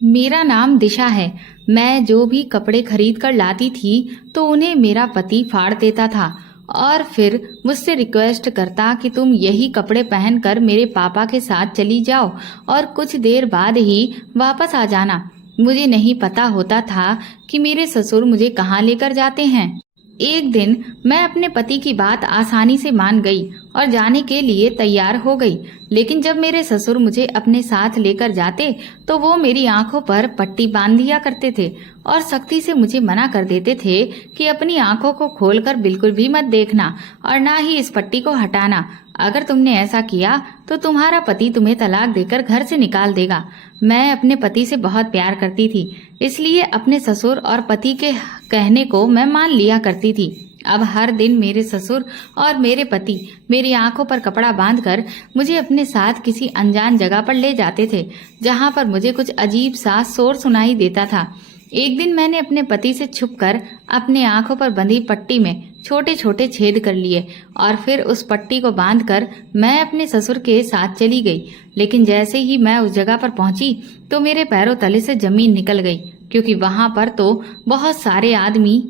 मेरा नाम दिशा है। मैं जो भी कपड़े खरीद कर लाती थी तो उन्हें मेरा पति फाड़ देता था और फिर मुझसे रिक्वेस्ट करता कि तुम यही कपड़े पहनकर मेरे पापा के साथ चली जाओ और कुछ देर बाद ही वापस आ जाना। मुझे नहीं पता होता था कि मेरे ससुर मुझे कहाँ लेकर जाते हैं। एक दिन मैं अपने पति की बात आसानी से मान गई और जाने के लिए तैयार हो गई, लेकिन जब मेरे ससुर मुझे अपने साथ लेकर जाते तो वो मेरी आंखों पर पट्टी बांध दिया करते थे और सख्ती से मुझे मना कर देते थे कि अपनी आंखों को खोलकर बिल्कुल भी मत देखना और ना ही इस पट्टी को हटाना। अगर तुमने ऐसा किया तो तुम्हारा पति तुम्हें तलाक देकर घर से निकाल देगा। मैं अपने पति से बहुत प्यार करती थी, इसलिए अपने ससुर और पति के कहने को मैं मान लिया करती थी। अब हर दिन मेरे ससुर और मेरे पति मेरी आंखों पर कपड़ा बांधकर मुझे अपने साथ किसी अनजान जगह पर ले जाते थे, जहां पर मुझे कुछ अजीब सा शोर सुनाई देता था। एक दिन मैंने अपने पति से छुपकर अपने आंखों पर बंधी पट्टी में छोटे छोटे छेद कर लिए और फिर उस पट्टी को बांधकर मैं अपने ससुर के साथ चली गई। लेकिन जैसे ही मैं उस जगह पर पहुंची तो मेरे पैरों तले से जमीन निकल गई, क्योंकि वहां पर तो बहुत सारे आदमी।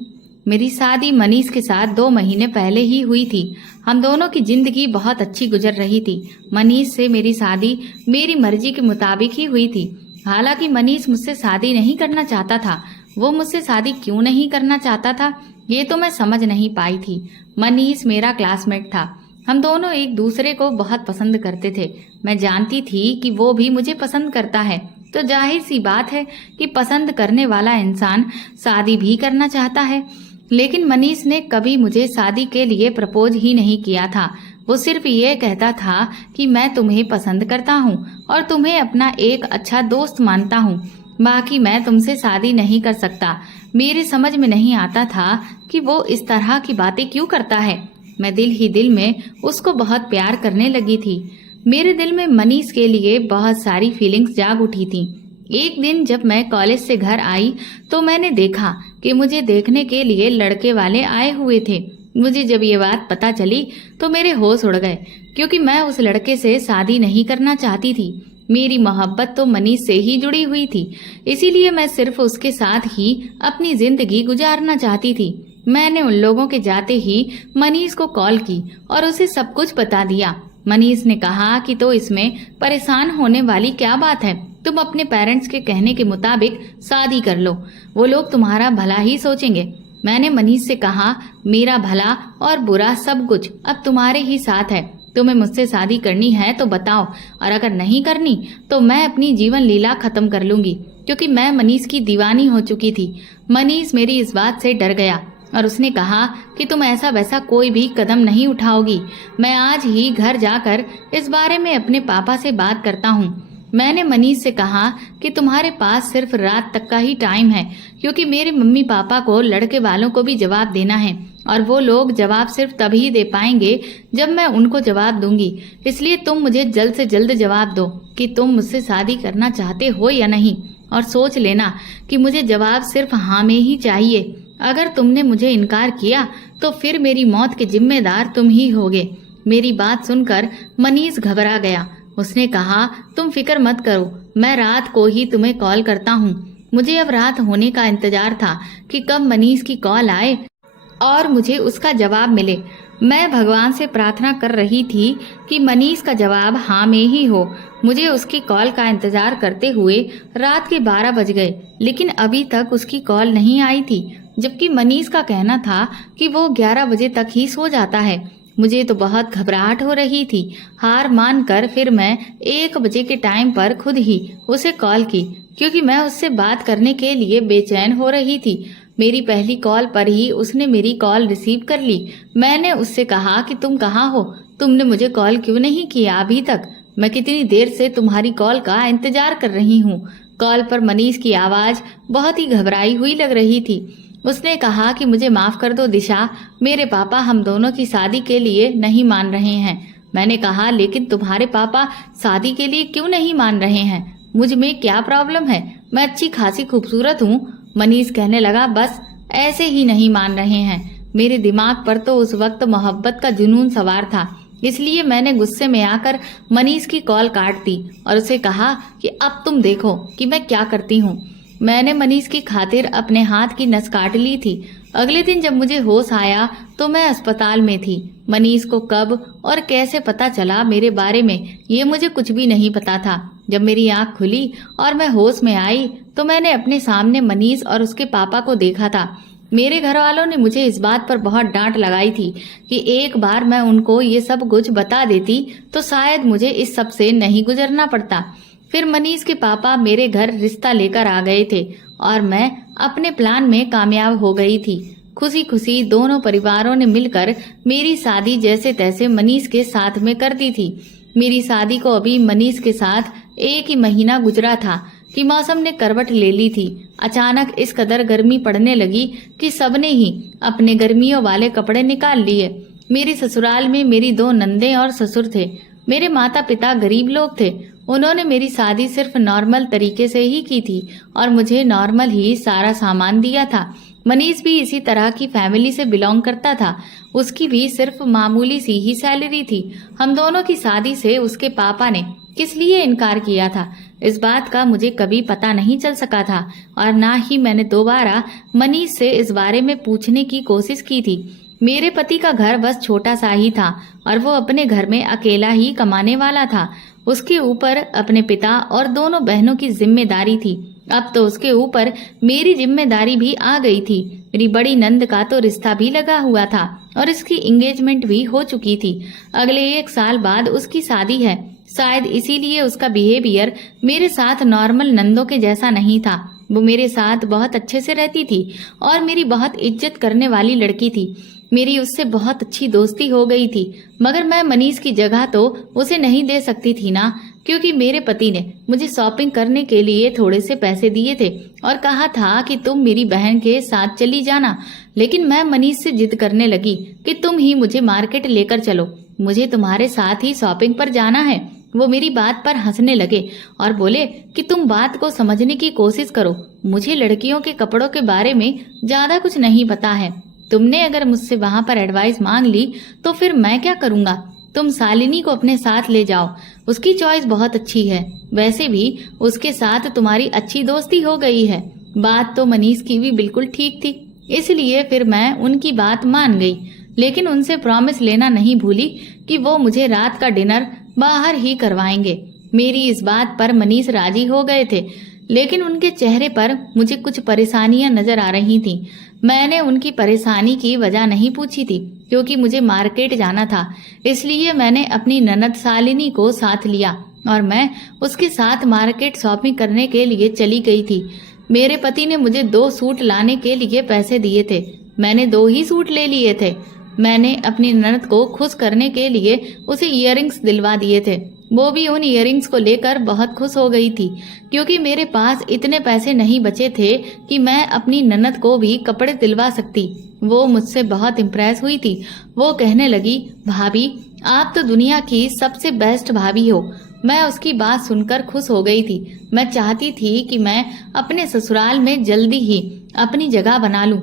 मेरी शादी मनीष के साथ 2 महीने पहले ही हुई थी। हम दोनों की जिंदगी बहुत अच्छी गुजर रही थी। मनीष से मेरी शादी मेरी मर्जी के मुताबिक ही हुई थी। हालांकि मनीष मुझसे शादी नहीं करना चाहता था। वो मुझसे शादी क्यों नहीं करना चाहता था ये तो मैं समझ नहीं पाई थी। मनीष मेरा क्लासमेट था। हम दोनों एक दूसरे को बहुत पसंद करते थे। मैं जानती थी कि वो भी मुझे पसंद करता है, तो जाहिर सी बात है कि पसंद करने वाला इंसान शादी भी करना चाहता है। लेकिन मनीष ने कभी मुझे शादी के लिए प्रपोज ही नहीं किया था। वो सिर्फ ये कहता था कि मैं तुम्हें पसंद करता हूँ और तुम्हें अपना एक अच्छा दोस्त मानता हूँ, बाकी मैं तुमसे शादी नहीं कर सकता। मेरे समझ में नहीं आता था कि वो इस तरह की बातें क्यों करता है। मैं दिल ही दिल में उसको बहुत प्यार करने लगी थी। मेरे दिल में मनीष के लिए बहुत सारी फीलिंग्स जाग उठी थी। एक दिन जब मैं कॉलेज से घर आई तो मैंने देखा कि मुझे देखने के लिए लड़के वाले आए हुए थे। मुझे जब ये बात पता चली तो मेरे होश उड़ गए, क्योंकि मैं उस लड़के से शादी नहीं करना चाहती थी। मेरी मोहब्बत तो मनीष से ही जुड़ी हुई थी, इसीलिए मैं सिर्फ उसके साथ ही अपनी जिंदगी गुजारना चाहती थी। मैंने उन लोगों के जाते ही मनीष को कॉल की और उसे सब कुछ बता दिया। मनीष ने कहा कि तो इसमें परेशान होने वाली क्या बात है, तुम अपने पेरेंट्स के कहने के मुताबिक शादी कर लो, वो लोग तुम्हारा भला ही सोचेंगे। मैंने मनीष से कहा, मेरा भला और बुरा सब कुछ अब तुम्हारे ही साथ है। तुम्हें मुझसे शादी करनी है तो बताओ, और अगर नहीं करनी तो मैं अपनी जीवन लीला खत्म कर लूंगी, क्योंकि मैं मनीष की दीवानी हो चुकी थी। मनीष मेरी इस बात से डर गया और उसने कहा कि तुम ऐसा वैसा कोई भी कदम नहीं उठाओगी। मैं आज ही घर जाकर इस बारे में अपने पापा से बात करता हूँ। मैंने मनीष से कहा कि तुम्हारे पास सिर्फ रात तक का ही टाइम है, क्योंकि मेरे मम्मी पापा को लड़के वालों को भी जवाब देना है और वो लोग जवाब सिर्फ तभी दे पाएंगे जब मैं उनको जवाब दूंगी। इसलिए तुम मुझे जल्द से जल्द जवाब दो कि तुम मुझसे शादी करना चाहते हो या नहीं, और सोच लेना कि मुझे जवाब सिर्फ हाँ में ही चाहिए। अगर तुमने मुझे इनकार किया तो फिर मेरी मौत के जिम्मेदार तुम ही होगे। मेरी बात सुनकर मनीष घबरा गया। उसने कहा, तुम फिक्र मत करो, मैं रात को ही तुम्हें कॉल करता हूँ। मुझे अब रात होने का इंतजार था कि कब मनीष की कॉल आए और मुझे उसका जवाब मिले। मैं भगवान से प्रार्थना कर रही थी कि मनीष का जवाब हाँ में ही हो। मुझे उसकी कॉल का इंतजार करते हुए रात के 12 बज गए, लेकिन अभी तक उसकी कॉल नहीं आई थी, जबकि मनीष का कहना था कि वो 11 बजे तक ही सो जाता है। मुझे तो बहुत घबराहट हो रही थी। हार मानकर फिर मैं 1 बजे के टाइम पर खुद ही उसे कॉल की, क्योंकि मैं उससे बात करने के लिए बेचैन हो रही थी। मेरी पहली कॉल पर ही उसने मेरी कॉल रिसीव कर ली। मैंने उससे कहा कि तुम कहाँ हो, तुमने मुझे कॉल क्यों नहीं किया अभी तक? मैं कितनी देर से तुम्हारी कॉल का इंतजार कर रही हूँ। कॉल पर मनीष की आवाज बहुत ही घबराई हुई लग रही थी। उसने कहा कि मुझे माफ कर दो दिशा, मेरे पापा हम दोनों की शादी के लिए नहीं मान रहे हैं। मैंने कहा, लेकिन तुम्हारे पापा शादी के लिए क्यों नहीं मान रहे हैं? मुझ में क्या प्रॉब्लम है? मैं अच्छी खासी खूबसूरत हूँ। मनीष कहने लगा, बस ऐसे ही नहीं मान रहे हैं। मेरे दिमाग पर तो उस वक्त मोहब्बत का जुनून सवार था। इसलिए मैंने गुस्से में आकर मनीष की कॉल काट दी और उसे कहा कि अब तुम देखो कि मैं क्या करती हूँ। मैंने मनीष की खातिर अपने हाथ की नस काट ली थी। अगले दिन जब मुझे होश आया तो मैं अस्पताल में थी। मनीष को कब और कैसे पता चला मेरे बारे में ये मुझे कुछ भी नहीं पता था। जब मेरी आंख खुली और मैं होश में आई तो मैंने अपने सामने मनीष और उसके पापा को देखा था। मेरे घर वालों ने मुझे इस बात पर बहुत डांट लगाई थी कि एक बार मैं उनको ये सब कुछ बता देती तो शायद मुझे इस सब से नहीं गुजरना पड़ता। फिर मनीष के पापा मेरे घर रिश्ता लेकर आ गए थे और मैं अपने प्लान में कामयाब हो गई थी। खुशी खुशी दोनों परिवारों ने मिलकर मेरी शादी जैसे तैसे मनीष के साथ में कर दी थी। मेरी शादी को अभी मनीष के साथ 1 ही महीना गुजरा था कि मौसम ने करवट ले ली थी। अचानक इस कदर गर्मी पड़ने लगी कि सबने ही अपने गर्मियों वाले कपड़े निकाल लिए। मेरी ससुराल में मेरी 2 नंदे और ससुर थे। मेरे माता पिता गरीब लोग थे। उन्होंने मेरी शादी सिर्फ नॉर्मल तरीके से ही की थी और मुझे नॉर्मल ही सारा सामान दिया था। मनीष भी इसी तरह की फैमिली से बिलोंग करता था। उसकी भी सिर्फ मामूली सी ही सैलरी थी। हम दोनों की शादी से उसके पापा ने किस लिए इनकार किया था इस बात का मुझे कभी पता नहीं चल सका था और ना ही मैंने दोबारा मनीष से इस बारे में पूछने की कोशिश की थी। मेरे पति का घर बस छोटा सा ही था और वो अपने घर में अकेला ही कमाने वाला था। उसके ऊपर अपने पिता और दोनों बहनों की जिम्मेदारी थी। अब तो उसके ऊपर मेरी जिम्मेदारी भी आ गई थी। मेरी बड़ी नंद का तो रिश्ता भी लगा हुआ था और इसकी एंगेजमेंट भी हो चुकी थी। अगले 1 साल बाद उसकी शादी है। शायद इसीलिए उसका बिहेवियर मेरे साथ नॉर्मल नंदों के जैसा नहीं था। वो मेरे साथ बहुत अच्छे से रहती थी और मेरी बहुत इज्जत करने वाली लड़की थी। मेरी उससे बहुत अच्छी दोस्ती हो गई थी। मगर मैं मनीष की जगह तो उसे नहीं दे सकती थी ना, क्योंकि मेरे पति ने मुझे शॉपिंग करने के लिए थोड़े से पैसे दिए थे और कहा था कि तुम मेरी बहन के साथ चली जाना। लेकिन मैं मनीष से जिद करने लगी कि तुम ही मुझे मार्केट लेकर चलो, मुझे तुम्हारे साथ ही शॉपिंग पर जाना है। वो मेरी बात पर हंसने लगे और बोले कि तुम बात को समझने की कोशिश करो, मुझे लड़कियों के कपड़ों के बारे में ज्यादा कुछ नहीं पता है। तुमने अगर मुझसे वहां पर एडवाइस मांग ली तो फिर मैं क्या करूंगा। तुम शालिनी को अपने साथ ले जाओ, उसकी चॉइस बहुत अच्छी है। वैसे भी उसके साथ तुम्हारी अच्छी दोस्ती हो गई है। बात तो मनीष की भी बिल्कुल ठीक थी, इसलिए फिर मैं उनकी बात मान गई। लेकिन उनसे प्रॉमिस लेना नहीं भूली कि वो मुझे रात का डिनर बाहर ही करवाएंगे। मेरी इस बात पर मनीष राजी हो गए थे, लेकिन उनके चेहरे पर मुझे कुछ परेशानियां नजर आ रही थीं। मैंने उनकी परेशानी की वजह नहीं पूछी थी, क्योंकि मुझे मार्केट जाना था। इसलिए मैंने अपनी ननद शालिनी को साथ लिया और मैं उसके साथ मार्केट शॉपिंग करने के लिए चली गई थी। मेरे पति ने मुझे 2 सूट लाने के लिए पैसे दिए थे। मैंने 2 ही सूट ले लिए थे। मैंने अपनी ननद को खुश करने के लिए उसे इयररिंग्स दिलवा दिए थे। वो भी उन इयररिंग्स को लेकर बहुत खुश हो गई थी, क्योंकि मेरे पास इतने पैसे नहीं बचे थे कि मैं अपनी ननद को भी कपड़े दिलवा सकती। वो मुझसे बहुत इम्प्रेस हुई थी। वो कहने लगी, भाभी आप तो दुनिया की सबसे बेस्ट भाभी हो। मैं उसकी बात सुनकर खुश हो गई थी। मैं चाहती थी कि मैं अपने ससुराल में जल्दी ही अपनी जगह बना लूं।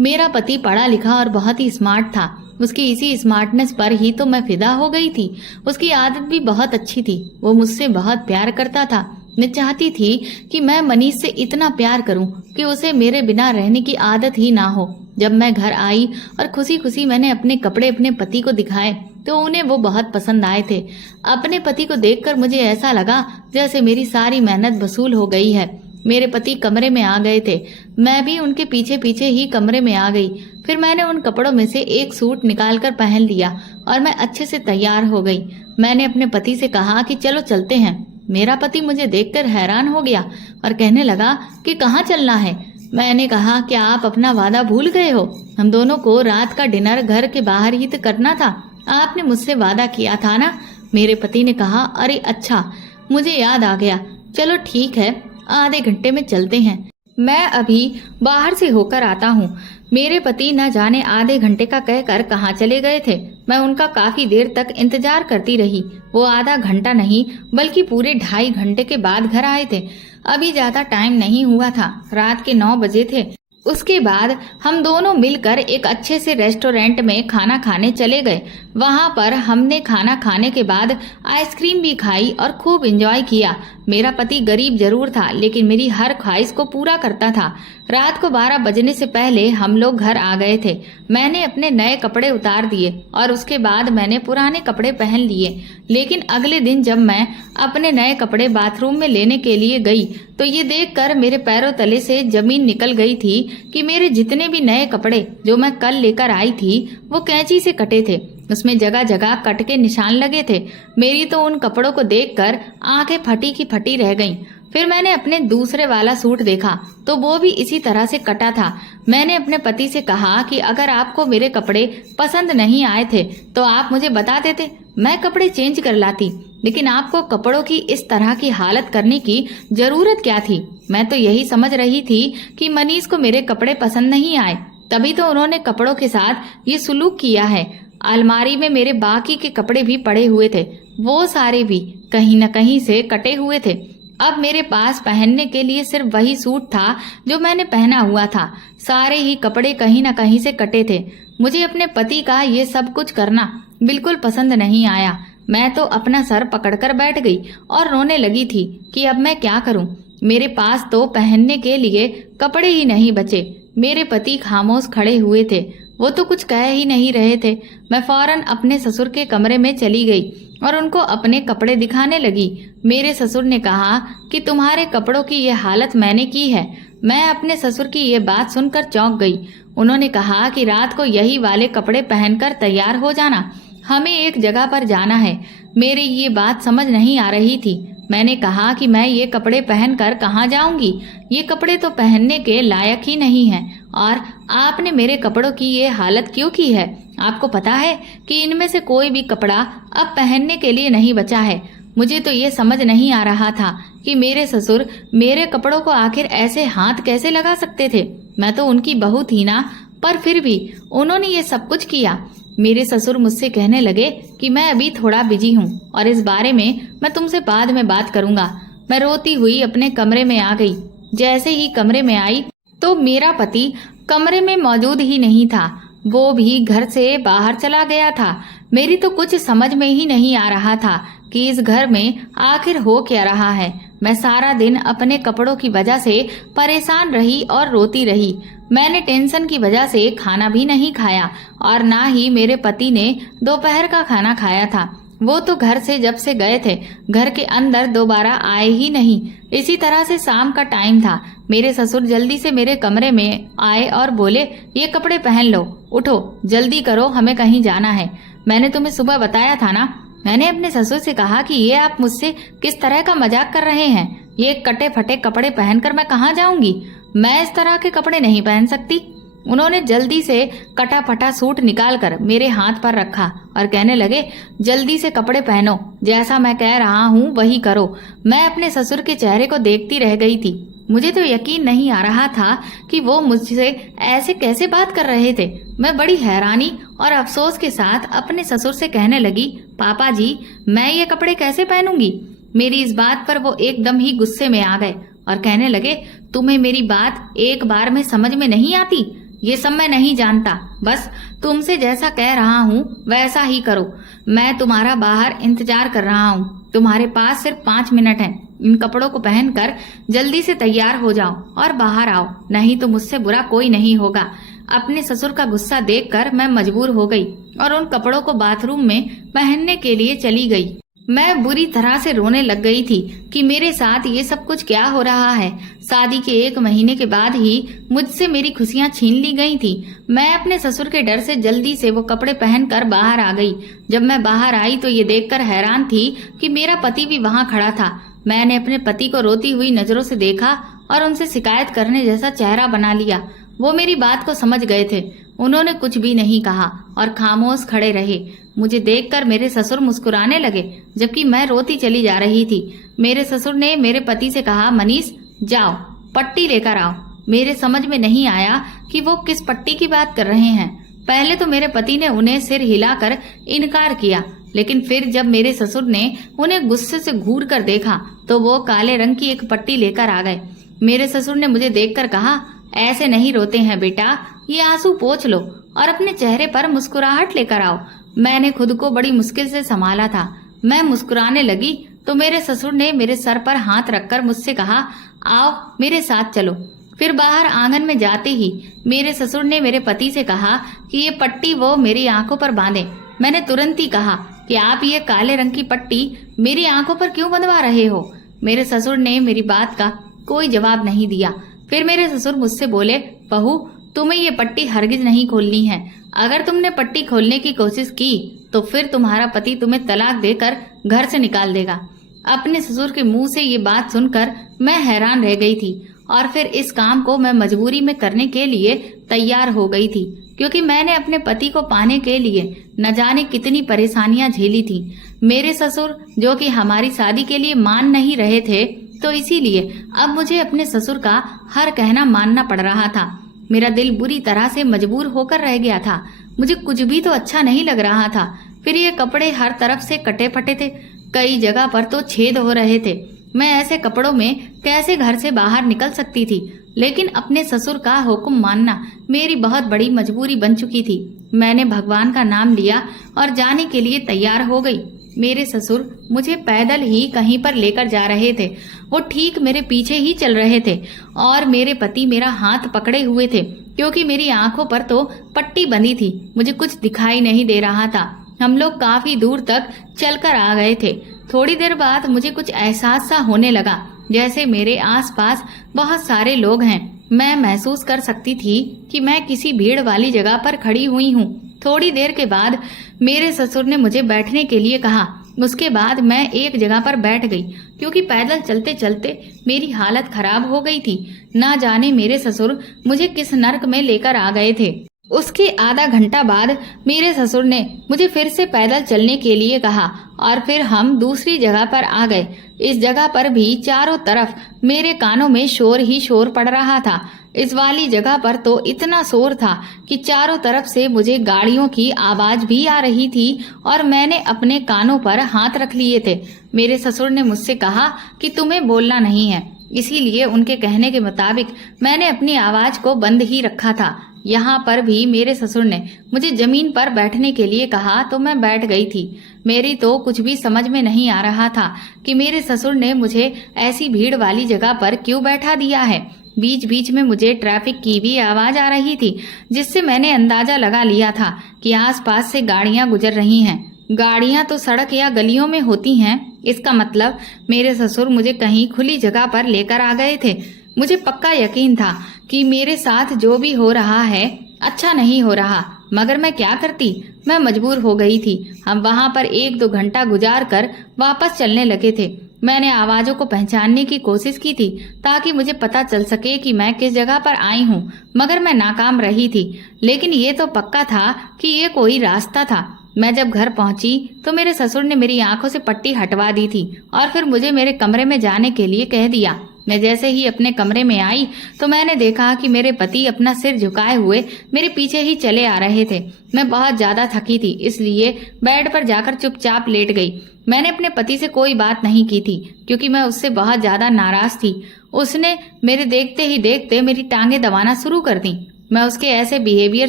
मेरा पति पढ़ा लिखा और बहुत ही स्मार्ट था। उसकी इसी स्मार्टनेस पर ही तो मैं फिदा हो गई थी। उसकी आदत भी बहुत अच्छी थी। वो मुझसे बहुत प्यार करता था। मैं चाहती थी कि मैं मनीष से इतना प्यार करूं कि उसे मेरे बिना रहने की आदत ही ना हो। जब मैं घर आई और खुशी खुशी मैंने अपने कपड़े अपने पति को दिखाए तो उन्हें वो बहुत पसंद आए थे। अपने पति को देखकर मुझे ऐसा लगा जैसे मेरी सारी मेहनत वसूल हो गई है। मेरे पति कमरे में आ गए थे। मैं भी उनके पीछे पीछे ही कमरे में आ गई। फिर मैंने उन कपड़ों में से एक सूट निकालकर पहन लिया और मैं अच्छे से तैयार हो गई। मैंने अपने पति से कहा कि चलो चलते हैं। मेरा पति मुझे देखकर हैरान हो गया और कहने लगा कि कहाँ चलना है। मैंने कहा, क्या आप अपना वादा भूल गए हो? हम दोनों को रात का डिनर घर के बाहर ही तो करना था। आपने मुझसे वादा किया था ना। मेरे पति ने कहा, अरे अच्छा, मुझे याद आ गया। चलो ठीक है, आधे घंटे में चलते हैं। मैं अभी बाहर से होकर आता हूँ। मेरे पति न जाने आधे घंटे का कहकर कहाँ चले गए थे। मैं उनका काफी देर तक इंतजार करती रही। वो आधा घंटा नहीं बल्कि पूरे 2.5 घंटे के बाद घर आए थे। अभी ज्यादा टाइम नहीं हुआ था, रात के 9 बजे थे। उसके बाद हम दोनों मिलकर एक अच्छे से रेस्टोरेंट में खाना खाने चले गए। वहां पर हमने खाना खाने के बाद आइसक्रीम भी खाई और खूब एंजॉय किया। मेरा पति गरीब जरूर था, लेकिन मेरी हर ख्वाहिश को पूरा करता था। रात को 12 बजने से पहले हम लोग घर आ गए थे। मैंने अपने नए कपड़े उतार दिए और उसके बाद मैंने पुराने कपड़े पहन लिए। लेकिन अगले दिन जब मैं अपने नए कपड़े बाथरूम में लेने के लिए गई तो ये देखकर मेरे पैरों तले से जमीन निकल गई थी कि मेरे जितने भी नए कपड़े जो मैं कल लेकर आई थी वो कैंची से कटे थे। उसमें जगह जगह कट के निशान लगे थे। मेरी तो उन कपड़ों को देखकर आंखें फटी की फटी रह गईं। फिर मैंने अपने दूसरे वाला सूट देखा तो वो भी इसी तरह से कटा था। मैंने अपने पति से कहा कि अगर आपको मेरे कपड़े पसंद नहीं आए थे तो आप मुझे बता देते, मैं कपड़े चेंज कर लाती। लेकिन आपको कपड़ों की इस तरह की हालत करने की जरूरत क्या थी? मैं तो यही समझ रही थी कि मनीष को मेरे कपड़े पसंद नहीं आए, तभी तो उन्होंने कपड़ों के साथ ये सुलूक किया है। अलमारी में मेरे बाकी के कपड़े भी पड़े हुए थे, वो सारे भी कहीं न कहीं से कटे हुए थे। अब मेरे पास पहनने के लिए सिर्फ वही सूट था जो मैंने पहना हुआ था। सारे ही कपड़े कहीं न कहीं से कटे थे। मुझे अपने पति का ये सब कुछ करना बिल्कुल पसंद नहीं आया। मैं तो अपना सर पकड़कर बैठ गई और रोने लगी थी कि अब मैं क्या करूं। मेरे पास तो पहनने के लिए कपड़े ही नहीं बचे। मेरे पति खामोश खड़े हुए थे, वो तो कुछ कह ही नहीं रहे थे। मैं फौरन अपने ससुर के कमरे में चली गई और उनको अपने कपड़े दिखाने लगी। मेरे ससुर ने कहा कि तुम्हारे कपड़ों की ये हालत मैंने की है। मैं अपने ससुर की ये बात सुनकर चौंक गई। उन्होंने कहा कि रात को यही वाले कपड़े पहनकर तैयार हो जाना, हमें एक जगह पर जाना है। मेरी ये बात समझ नहीं आ रही थी। मैंने कहा कि मैं ये कपड़े पहनकर कहाँ जाऊंगी, ये कपड़े तो पहनने के लायक ही नहीं हैं। और आपने मेरे कपड़ों की ये हालत क्यों की है? आपको पता है कि इनमें से कोई भी कपड़ा अब पहनने के लिए नहीं बचा है। मुझे तो ये समझ नहीं आ रहा था कि मेरे ससुर मेरे कपड़ों को आखिर ऐसे हाथ कैसे लगा सकते थे। मैं तो उनकी बहू थी ना, पर फिर भी उन्होंने ये सब कुछ किया। मेरे ससुर मुझसे कहने लगे कि मैं अभी थोड़ा बिजी हूँ और इस बारे में मैं तुमसे बाद में बात करूंगा। मैं रोती हुई अपने कमरे में आ गई। जैसे ही कमरे में आई तो मेरा पति कमरे में मौजूद ही नहीं था, वो भी घर से बाहर चला गया था। मेरी तो कुछ समझ में ही नहीं आ रहा था कि इस घर में आखिर हो क्या रहा है। मैं सारा दिन अपने कपड़ों की वजह से परेशान रही और रोती रही। मैंने टेंशन की वजह से खाना भी नहीं खाया और ना ही मेरे पति ने दोपहर का खाना खाया था। वो तो घर से जब से गए थे घर के अंदर दोबारा आए ही नहीं। इसी तरह से शाम का टाइम था। मेरे ससुर जल्दी से मेरे कमरे में आए और बोले, ये कपड़े पहन लो, उठो जल्दी करो, हमें कहीं जाना है। मैंने तुम्हें सुबह बताया था ना। मैंने अपने ससुर से कहा कि ये आप मुझसे किस तरह का मजाक कर रहे हैं? ये कटे फटे कपड़े पहनकर मैं कहाँ जाऊंगी? मैं इस तरह के कपड़े नहीं पहन सकती। उन्होंने जल्दी से कटा फटा सूट निकालकर मेरे हाथ पर रखा और कहने लगे, जल्दी से कपड़े पहनो, जैसा मैं कह रहा हूँ वही करो। मैं अपने ससुर के चेहरे को देखती रह गई थी। मुझे तो यकीन नहीं आ रहा था कि वो मुझसे ऐसे कैसे बात कर रहे थे। मैं बड़ी हैरानी और अफसोस के साथ अपने ससुर से कहने लगी, पापा जी, मैं ये कपड़े कैसे पहनूंगी? मेरी इस बात पर वो एकदम ही गुस्से में आ गए और कहने लगे, तुम्हें मेरी बात एक बार में समझ में नहीं आती? ये सब मैं नहीं जानता, बस तुमसे जैसा कह रहा हूँ वैसा ही करो। मैं तुम्हारा बाहर इंतजार कर रहा हूँ। तुम्हारे पास सिर्फ 5 मिनट हैं। इन कपड़ों को पहनकर जल्दी से तैयार हो जाओ और बाहर आओ, नहीं तो मुझसे बुरा कोई नहीं होगा। अपने ससुर का गुस्सा देखकर मैं मजबूर हो गई और उन कपड़ों को बाथरूम में पहनने के लिए चली गई। मैं बुरी तरह से रोने लग गई थी कि मेरे साथ ये सब कुछ क्या हो रहा है। शादी के 1 महीने के बाद ही मुझसे मेरी खुशियां छीन ली गई थी। मैं अपने ससुर के डर से जल्दी से वो कपड़े पहनकर बाहर आ गई। जब मैं बाहर आई तो ये देखकर हैरान थी कि मेरा पति भी वहां खड़ा था। मैंने अपने पति को रोती हुई नजरों से देखा और उनसे शिकायत करने जैसा चेहरा बना लिया। वो मेरी बात को समझ गए थे। उन्होंने कुछ भी नहीं कहा और खामोश खड़े रहे। मुझे देखकर मेरे ससुर मुस्कुराने लगे जबकि मैं रोती चली जा रही थी। मेरे ससुर ने मेरे पति से कहा, मनीष जाओ पट्टी लेकर आओ। मेरे समझ में नहीं आया कि वो किस पट्टी की बात कर रहे हैं। पहले तो मेरे पति ने उन्हें सिर हिलाकर इनकार किया, लेकिन फिर जब मेरे ससुर ने उन्हें गुस्से से घूर कर देखा तो वो काले रंग की एक पट्टी लेकर आ गए। मेरे ससुर ने मुझे देखकर कहा, ऐसे नहीं रोते हैं बेटा, ये आंसू पोंछ लो और अपने चेहरे पर मुस्कुराहट लेकर आओ। मैंने खुद को बड़ी मुश्किल से संभाला था। मैं मुस्कुराने लगी तो मेरे ससुर ने मेरे सर पर हाथ रखकर मुझसे कहा, आओ मेरे साथ चलो। फिर बाहर आंगन में जाते ही मेरे ससुर ने मेरे पति से कहा कि ये पट्टी वो मेरी आंखों पर बांधे। मैंने तुरंत ही कहा कि आप ये काले रंग की पट्टी मेरी आंखों पर क्यों बंधवा रहे हो। मेरे ससुर ने मेरी बात का कोई जवाब नहीं दिया। फिर मेरे ससुर मुझसे बोले, बहू तुम्हें ये पट्टी हरगिज नहीं खोलनी है। अगर तुमने पट्टी खोलने की कोशिश की तो फिर तुम्हारा पति तुम्हें तलाक देकर घर से निकाल देगा। अपने ससुर के मुंह से ये बात सुनकर मैं हैरान रह गई थी और फिर इस काम को मैं मजबूरी में करने के लिए तैयार हो गई थी, क्योंकि मैंने अपने पति को पाने के लिए न जाने कितनी परेशानियां झेली थी। मेरे ससुर जो कि हमारी शादी के लिए मान नहीं रहे थे, तो इसीलिए अब मुझे अपने ससुर का हर कहना मानना पड़ रहा था। मेरा दिल बुरी तरह से मजबूर होकर रह गया था। मुझे कुछ भी तो अच्छा नहीं लग रहा था। फिर ये कपड़े हर तरफ से कटे फटे थे, कई जगह पर तो छेद हो रहे थे। मैं ऐसे कपड़ों में कैसे घर से बाहर निकल सकती थी, लेकिन अपने ससुर का हुक्म मानना मेरी बहुत बड़ी मजबूरी बन चुकी थी। मैंने भगवान का नाम लिया और जाने के लिए तैयार हो गई। मेरे ससुर मुझे पैदल ही कहीं पर लेकर जा रहे थे। वो ठीक मेरे पीछे ही चल रहे थे और मेरे पति मेरा हाथ पकड़े हुए थे, क्योंकि मेरी आंखों पर तो पट्टी बंधी थी। मुझे कुछ दिखाई नहीं दे रहा था। हम लोग काफी दूर तक चलकर आ गए थे। थोड़ी देर बाद मुझे कुछ एहसास सा होने लगा, जैसे मेरे आसपास बहुत सारे लोग हैं। मैं महसूस कर सकती थी कि मैं किसी भीड़ वाली जगह पर खड़ी हुई हूँ। थोड़ी देर के बाद मेरे ससुर ने मुझे बैठने के लिए कहा। उसके बाद मैं एक जगह पर बैठ गई, क्योंकि पैदल चलते चलते मेरी हालत खराब हो गई थी। ना जाने मेरे ससुर मुझे किस नर्क में लेकर आ गए थे। उसके आधा घंटा बाद मेरे ससुर ने मुझे फिर से पैदल चलने के लिए कहा और फिर हम दूसरी जगह पर आ गए। इस जगह पर भी चारों तरफ मेरे कानों में शोर ही शोर पड़ रहा था। इस वाली जगह पर तो इतना शोर था कि चारों तरफ से मुझे गाड़ियों की आवाज भी आ रही थी और मैंने अपने कानों पर हाथ रख लिए थे। मेरे ससुर ने मुझसे कहा कि तुम्हें बोलना नहीं है, इसीलिए उनके कहने के मुताबिक मैंने अपनी आवाज को बंद ही रखा था। यहाँ पर भी मेरे ससुर ने मुझे जमीन पर बैठने के लिए कहा तो मैं बैठ गई थी। मेरी तो कुछ भी समझ में नहीं आ रहा था कि मेरे ससुर ने मुझे ऐसी भीड़ वाली जगह पर क्यों बैठा दिया है। बीच बीच में मुझे ट्रैफिक की भी आवाज आ रही थी, जिससे मैंने अंदाजा लगा लिया था कि आसपास से गाड़ियां गुजर रही हैं। गाड़ियां तो सड़क या गलियों में होती हैं, इसका मतलब मेरे ससुर मुझे कहीं खुली जगह पर लेकर आ गए थे। मुझे पक्का यकीन था कि मेरे साथ जो भी हो रहा है अच्छा नहीं हो रहा, मगर मैं क्या करती। मैं मजबूर हो गई थी। हम वहां पर 1-2 घंटा गुजार कर वापस चलने लगे थे। मैंने आवाजों को पहचानने की कोशिश की थी ताकि मुझे पता चल सके कि मैं किस जगह पर आई हूँ, मगर मैं नाकाम रही थी। लेकिन ये तो पक्का था कि ये कोई रास्ता था। मैं जब घर पहुंची तो मेरे ससुर ने मेरी आंखों से पट्टी हटवा दी थी और फिर मुझे मेरे कमरे में जाने के लिए कह दिया। मैं जैसे ही अपने कमरे में आई तो मैंने देखा कि मेरे पति अपना सिर झुकाए हुए मेरे पीछे ही चले आ रहे थे। मैं बहुत ज्यादा थकी थी, इसलिए बेड पर जाकर चुपचाप लेट गई। मैंने अपने पति से कोई बात नहीं की थी, क्योंकि मैं उससे बहुत ज्यादा नाराज थी। उसने मेरे देखते ही देखते मेरी टांगे दबाना शुरू कर दी। मैं उसके ऐसे बिहेवियर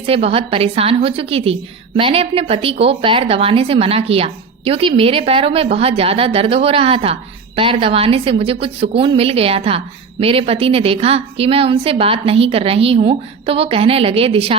से बहुत परेशान हो चुकी थी। मैंने अपने पति को पैर दबाने से मना किया, क्योंकि मेरे पैरों में बहुत ज्यादा दर्द हो रहा था। पैर दबाने से मुझे कुछ सुकून मिल गया था। मेरे पति ने देखा कि मैं उनसे बात नहीं कर रही हूँ तो वो कहने लगे, दिशा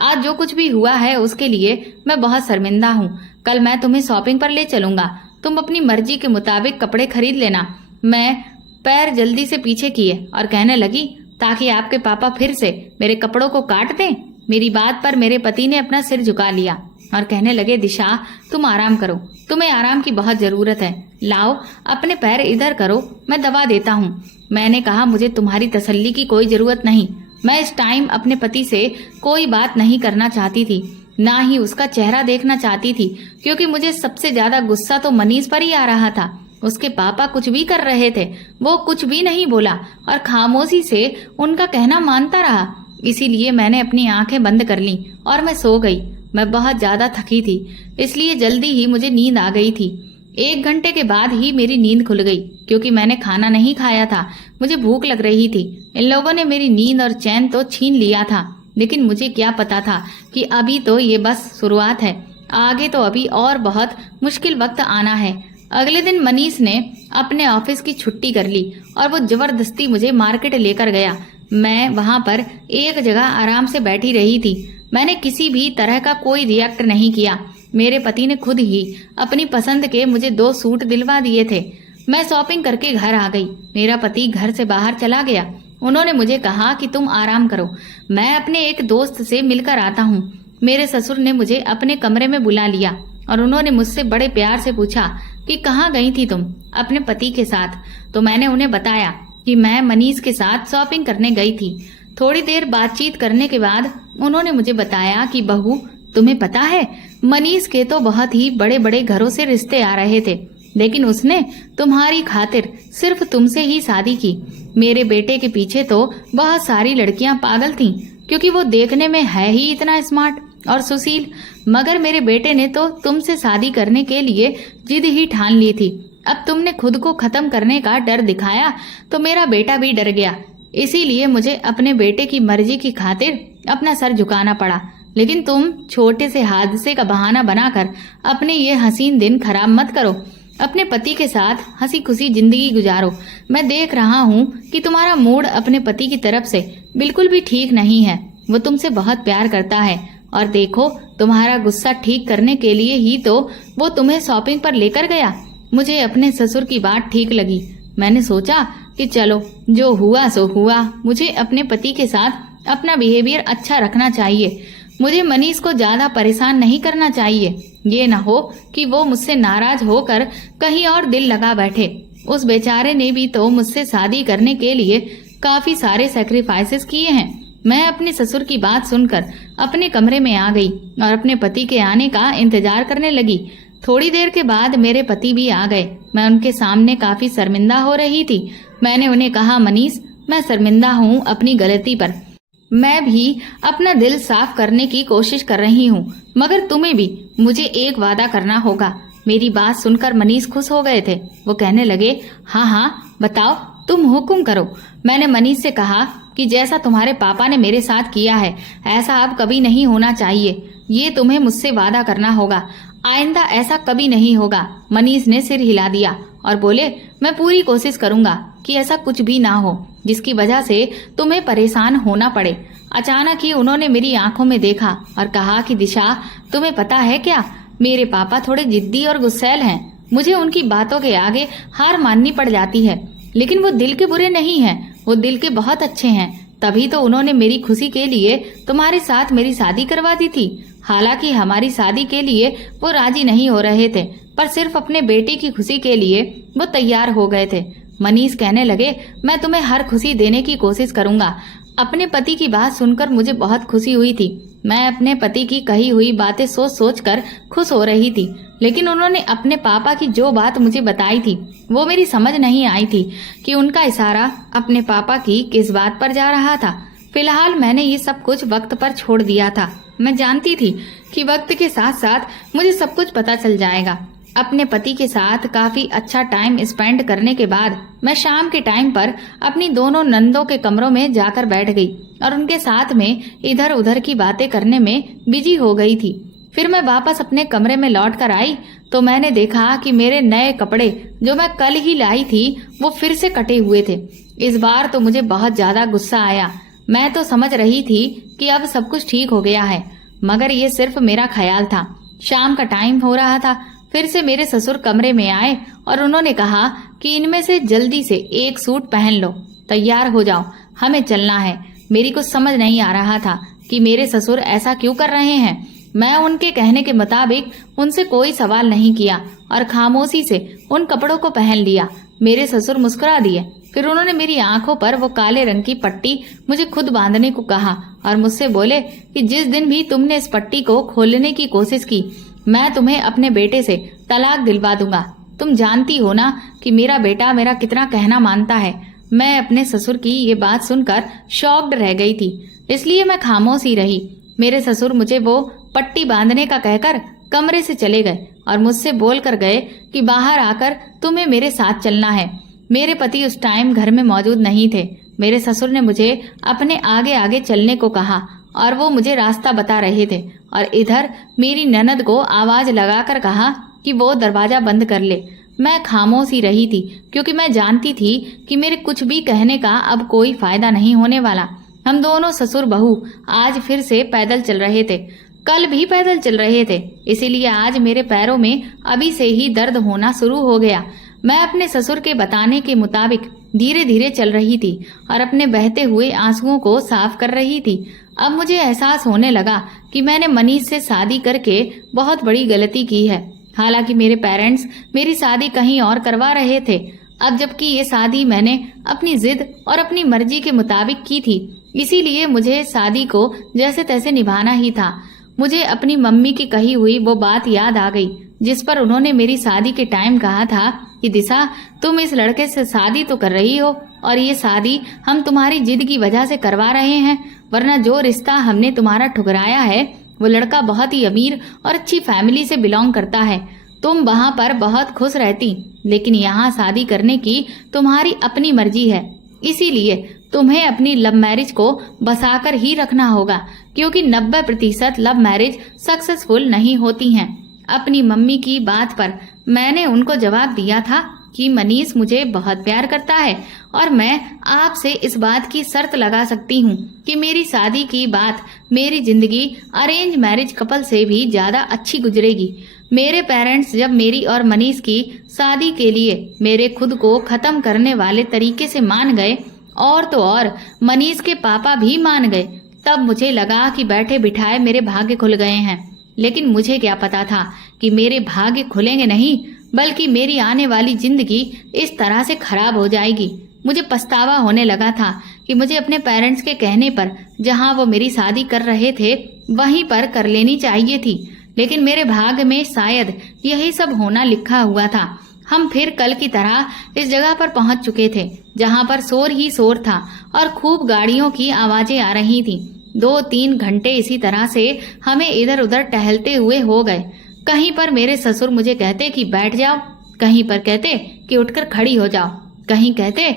आज जो कुछ भी हुआ है उसके लिए मैं बहुत शर्मिंदा हूँ। कल मैं तुम्हें शॉपिंग पर ले चलूंगा, तुम अपनी मर्जी के मुताबिक कपड़े खरीद लेना। मैं पैर जल्दी से पीछे किए और कहने लगी, ताकि आपके पापा फिर से मेरे कपड़ों को काट दें। मेरी बात पर मेरे पति ने अपना सिर झुका लिया और कहने लगे, दिशा तुम आराम करो, तुम्हें आराम की बहुत जरूरत है। लाओ अपने पैर इधर करो, मैं दवा देता हूँ। मैंने कहा, मुझे तुम्हारी तसल्ली की कोई जरूरत नहीं। मैं इस टाइम अपने पति से कोई बात नहीं करना चाहती थी, ना ही उसका चेहरा देखना चाहती थी, क्योंकि मुझे सबसे ज्यादा गुस्सा तो मनीष पर ही आ रहा था। उसके पापा कुछ भी कर रहे थे, वो कुछ भी नहीं बोला और खामोशी से उनका कहना मानता रहा। इसीलिए मैंने अपनी आंखें बंद कर ली और मैं सो गई। मैं बहुत ज्यादा थकी थी, इसलिए जल्दी ही मुझे नींद आ गई थी। 1 घंटे के बाद ही मेरी नींद खुल गई, क्योंकि मैंने खाना नहीं खाया था। मुझे भूख लग रही थी। इन लोगों ने मेरी नींद और चैन तो छीन लिया था, लेकिन मुझे क्या पता था कि अभी तो ये बस शुरुआत है, आगे तो अभी और बहुत मुश्किल वक्त आना है। अगले दिन मनीष ने अपने ऑफिस की छुट्टी कर ली और वो जबरदस्ती मुझे मार्केट लेकर गया। मैं वहां पर एक जगह आराम से बैठी रही थी। मैंने किसी भी तरह का कोई रिएक्ट नहीं किया। मेरे पति ने खुद ही अपनी पसंद के मुझे 2 सूट दिलवा दिए थे। मैं शॉपिंग करके घर आ गई। मेरा पति घर से बाहर चला गया। उन्होंने मुझे कहा कि तुम आराम करो, मैं अपने एक दोस्त से मिलकर आता हूँ। मेरे ससुर ने मुझे अपने कमरे में बुला लिया और उन्होंने मुझसे बड़े प्यार से पूछा कि कहाँ गई थी तुम अपने पति के साथ। तो मैंने उन्हें बताया कि मैं मनीष के साथ शॉपिंग करने गई थी। थोड़ी देर बातचीत करने के बाद उन्होंने मुझे बताया कि बहू, तुम्हें पता है, मनीष के तो बहुत ही बड़े बड़े घरों से रिश्ते आ रहे थे, लेकिन उसने तुम्हारी खातिर सिर्फ तुमसे ही शादी की। मेरे बेटे के पीछे तो बहुत सारी लड़कियां पागल थीं, क्योंकि वो देखने में है ही इतना स्मार्ट और सुशील, मगर मेरे बेटे ने तो तुमसे शादी करने के लिए जिद ही ठान ली थी। अब तुमने खुद को खत्म करने का डर दिखाया तो मेरा बेटा भी डर गया। इसीलिए मुझे अपने बेटे की मर्जी की खातिर अपना सर झुकाना पड़ा। लेकिन तुम छोटे से हादसे का बहाना बनाकर अपने ये हसीन दिन खराब मत करो। अपने पति के साथ हंसी खुशी जिंदगी गुजारो। मैं देख रहा हूँ कि तुम्हारा मूड अपने पति की तरफ से बिल्कुल भी ठीक नहीं है। वो तुमसे बहुत प्यार करता है और देखो, तुम्हारा गुस्सा ठीक करने के लिए ही तो वो तुम्हें शॉपिंग पर लेकर गया। मुझे अपने ससुर की बात ठीक लगी। मैंने सोचा कि चलो, जो हुआ सो हुआ। मुझे अपने पति के साथ अपना बिहेवियर अच्छा रखना चाहिए। मुझे मनीष को ज्यादा परेशान नहीं करना चाहिए। ये ना हो कि वो मुझसे नाराज होकर कहीं और दिल लगा बैठे। उस बेचारे ने भी तो मुझसे शादी करने के लिए काफी सारे सैक्रिफाइसेस किए हैं। मैं अपने ससुर की बात सुनकर अपने कमरे में आ गई और अपने पति के आने का इंतजार करने लगी। थोड़ी देर के बाद मेरे पति भी आ गए। मैं उनके सामने काफी शर्मिंदा हो रही थी। मैंने उन्हें कहा, मनीष, मैं शर्मिंदा हूँ अपनी गलती पर। मैं भी अपना दिल साफ करने की कोशिश कर रही हूँ, मगर तुम्हें भी मुझे एक वादा करना होगा। मेरी बात सुनकर मनीष खुश हो गए थे। वो कहने लगे, हाँ हाँ बताओ, तुम हुक्म करो। मैंने मनीष से कहा कि जैसा तुम्हारे पापा ने मेरे साथ किया है, ऐसा अब कभी नहीं होना चाहिए। ये तुम्हें मुझसे वादा करना होगा। आइंदा ऐसा कभी नहीं होगा। मनीष ने सिर हिला दिया और बोले, मैं पूरी कोशिश करूंगा कि ऐसा कुछ भी ना हो जिसकी वजह से तुम्हें परेशान होना पड़े। अचानक ही उन्होंने मेरी आंखों में देखा और कहा कि दिशा, तुम्हें पता है क्या, मेरे पापा थोड़े जिद्दी और गुस्सैल हैं। मुझे उनकी बातों के आगे हार माननी पड़ जाती है, लेकिन वो दिल के बुरे नहीं हैं, वो दिल के बहुत अच्छे हैं। तभी तो उन्होंने मेरी खुशी के लिए तुम्हारे साथ मेरी शादी करवा दी थी। हालांकि हमारी शादी के लिए वो राजी नहीं हो रहे थे, पर सिर्फ अपने बेटे की खुशी के लिए वो तैयार हो गए थे। मनीष कहने लगे, मैं तुम्हें हर खुशी देने की कोशिश करूंगा। अपने पति की बात सुनकर मुझे बहुत खुशी हुई थी। मैं अपने पति की कही हुई बातें सोच सोच कर खुश हो रही थी, लेकिन उन्होंने अपने पापा की जो बात मुझे बताई थी वो मेरी समझ नहीं आई थी कि उनका इशारा अपने पापा की किस बात पर जा रहा था। फिलहाल मैंने ये सब कुछ वक्त पर छोड़ दिया था। मैं जानती थी कि वक्त के साथ साथ मुझे सब कुछ पता चल जाएगा। अपने पति के साथ काफी अच्छा टाइम स्पेंड करने के बाद मैं शाम के टाइम पर अपनी दोनों नंदों के कमरों में जाकर बैठ गई और उनके साथ में इधर उधर की बातें करने में बिजी हो गई थी। फिर मैं वापस अपने कमरे में लौट कर आई तो मैंने देखा कि मेरे नए कपड़े जो मैं कल ही लाई थी वो फिर से कटे हुए थे। इस बार तो मुझे बहुत ज्यादा गुस्सा आया। मैं तो समझ रही थी कि अब सब कुछ ठीक हो गया है, मगर ये सिर्फ मेरा ख्याल था। शाम का टाइम हो रहा था। फिर से मेरे ससुर कमरे में आए और उन्होंने कहा कि इनमें से जल्दी से एक सूट पहन लो, तैयार हो जाओ, हमें चलना है। मेरी कुछ समझ नहीं आ रहा था कि मेरे ससुर ऐसा क्यों कर रहे हैं। मैं उनके कहने के मुताबिक उनसे कोई सवाल नहीं किया और खामोशी से उन कपड़ों को पहन लिया। मेरे ससुर मुस्कुरा दिए। फिर उन्होंने मेरी आंखों पर वो काले रंग की पट्टी मुझे खुद बांधने को कहा और मुझसे बोले कि जिस दिन भी तुमने इस पट्टी को खोलने की कोशिश की, मैं तुम्हें अपने बेटे से तलाक दिलवा दूंगा। तुम जानती हो ना कि मेरा बेटा मेरा कितना कहना मानता है। मैं अपने ससुर की ये बात सुनकर शॉक्ड रह गई थी, इसलिए मैं खामोश ही रही। मेरे ससुर मुझे वो पट्टी बांधने का कहकर कमरे से चले गए और मुझसे बोल कर गए कि बाहर आकर तुम्हें मेरे साथ चलना है। मेरे पति उस टाइम घर में मौजूद नहीं थे। मेरे ससुर ने मुझे अपने आगे आगे चलने को कहा और वो मुझे रास्ता बता रहे थे, और इधर मेरी ननद को आवाज लगाकर कहा कि वो दरवाजा बंद कर ले। मैं खामोश ही रही थी, क्योंकि मैं जानती थी कि मेरे कुछ भी कहने का अब कोई फायदा नहीं होने वाला। हम दोनों ससुर बहू आज फिर से पैदल चल रहे थे। कल भी पैदल चल रहे थे, इसीलिए आज मेरे पैरों में अभी से ही दर्द होना शुरू हो गया। मैं अपने ससुर के बताने के मुताबिक धीरे धीरे चल रही थी और अपने बहते हुए आंसुओं को साफ कर रही थी। अब मुझे एहसास होने लगा कि मैंने मनीष से शादी करके बहुत बड़ी गलती की है। हालांकि मेरे पेरेंट्स मेरी शादी कहीं और करवा रहे थे, अब जबकि ये शादी मैंने अपनी जिद और अपनी मर्जी के मुताबिक की थी, इसीलिए मुझे शादी को जैसे तैसे निभाना ही था। मुझे अपनी मम्मी की कही हुई वो बात याद आ गई जिस पर उन्होंने मेरी शादी के टाइम कहा था कि दिशा, तुम इस लड़के से शादी तो कर रही हो और ये शादी हम तुम्हारी जिद की वजह से करवा रहे हैं, वरना जो रिश्ता हमने तुम्हारा ठुकराया है वो लड़का बहुत ही अमीर और अच्छी फैमिली से बिलोंग करता है। तुम वहाँ पर बहुत खुश रहती, लेकिन यहाँ शादी करने की तुम्हारी अपनी मर्जी है, इसीलिए तुम्हें अपनी लव मैरिज को बसाकर ही रखना होगा, क्योंकि 90% लव मैरिज सक्सेसफुल नहीं होती हैं। अपनी मम्मी की बात पर मैंने उनको जवाब दिया था कि मनीष मुझे बहुत प्यार करता है और मैं आपसे इस बात की शर्त लगा सकती हूँ कि मेरी शादी की बात मेरी जिंदगी अरेंज मैरिज कपल से भी ज्यादा अच्छी गुजरेगी। मेरे पेरेंट्स जब मेरी और मनीष की शादी के लिए मेरे खुद को खत्म करने वाले तरीके से मान गए, और तो और मनीष के पापा भी मान गए, तब मुझे लगा कि बैठे बिठाए मेरे भाग्य खुल गए हैं। लेकिन मुझे क्या पता था कि मेरे भाग्य खुलेंगे नहीं, बल्कि मेरी आने वाली जिंदगी इस तरह से खराब हो जाएगी। मुझे पछतावा होने लगा था कि मुझे अपने पेरेंट्स के कहने पर जहां वो मेरी शादी कर रहे थे वहीं पर कर लेनी चाहिए थी, लेकिन मेरे भाग्य में शायद यही सब होना लिखा हुआ था। हम फिर कल की तरह इस जगह पर पहुंच चुके थे जहां पर शोर ही शोर था और खूब गाड़ियों की आवाजें आ रही थीं। 2-3 घंटे इसी तरह से हमें इधर उधर टहलते हुए हो गए। कहीं पर मेरे ससुर मुझे कहते कि बैठ जाओ, कहीं पर कहते कि उठकर खड़ी हो जाओ, कहीं कहते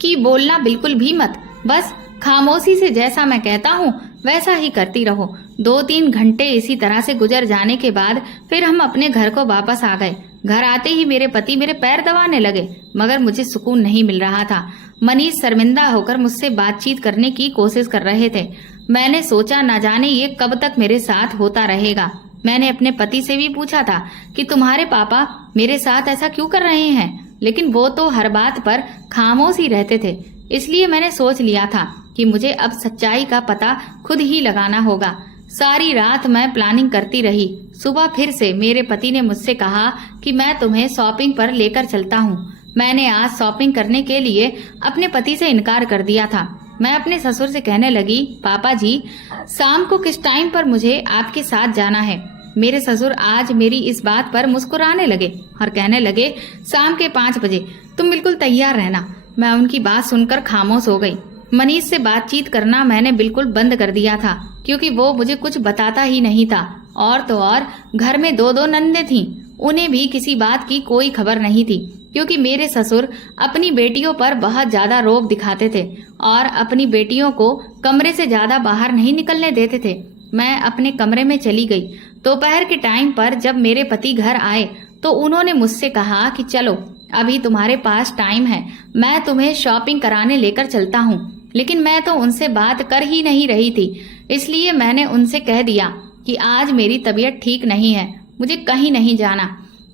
कि बोलना बिल्कुल भी मत, बस खामोशी से जैसा मैं कहता हूँ वैसा ही करती रहो। 2-3 घंटे इसी तरह से गुजर जाने के बाद फिर हम अपने घर को वापस आ गए। घर आते ही मेरे पति मेरे पैर दबाने लगे, मगर मुझे सुकून नहीं मिल रहा था। मनीष शर्मिंदा होकर मुझसे बातचीत करने की कोशिश कर रहे थे। मैंने सोचा न जाने ये कब तक मेरे साथ होता रहेगा। मैंने अपने पति से भी पूछा था कि तुम्हारे पापा मेरे साथ ऐसा क्यों कर रहे हैं, लेकिन वो तो हर बात पर खामोश ही रहते थे। इसलिए मैंने सोच लिया था कि मुझे अब सच्चाई का पता खुद ही लगाना होगा। सारी रात मैं प्लानिंग करती रही। सुबह फिर से मेरे पति ने मुझसे कहा कि मैं तुम्हें शॉपिंग पर लेकर चलता हूँ। मैंने आज शॉपिंग करने के लिए अपने पति से इनकार कर दिया था। मैं अपने ससुर से कहने लगी, पापा जी, शाम को किस टाइम पर मुझे आपके साथ जाना है। मेरे ससुर आज मेरी इस बात पर मुस्कुराने लगे और कहने लगे, शाम के 5 बजे तुम बिल्कुल तैयार रहना। मैं उनकी बात सुनकर खामोश हो गई। मनीष से बातचीत करना मैंने बिल्कुल बंद कर दिया था, क्योंकि वो मुझे कुछ बताता ही नहीं था। और तो और घर में 2-2 नंदें थीं, उन्हें भी किसी बात की कोई खबर नहीं थी, क्योंकि मेरे ससुर अपनी बेटियों पर बहुत ज्यादा रौब दिखाते थे और अपनी बेटियों को कमरे से ज्यादा बाहर नहीं निकलने देते थे। मैं अपने कमरे में चली गई। दोपहर के टाइम पर जब मेरे पति घर आए तो उन्होंने मुझसे कहा कि चलो, अभी तुम्हारे पास टाइम है, मैं तुम्हें शॉपिंग कराने लेकर चलता हूँ। लेकिन मैं तो उनसे बात कर ही नहीं रही थी, इसलिए मैंने उनसे कह दिया कि आज मेरी तबीयत ठीक नहीं है, मुझे कहीं नहीं जाना।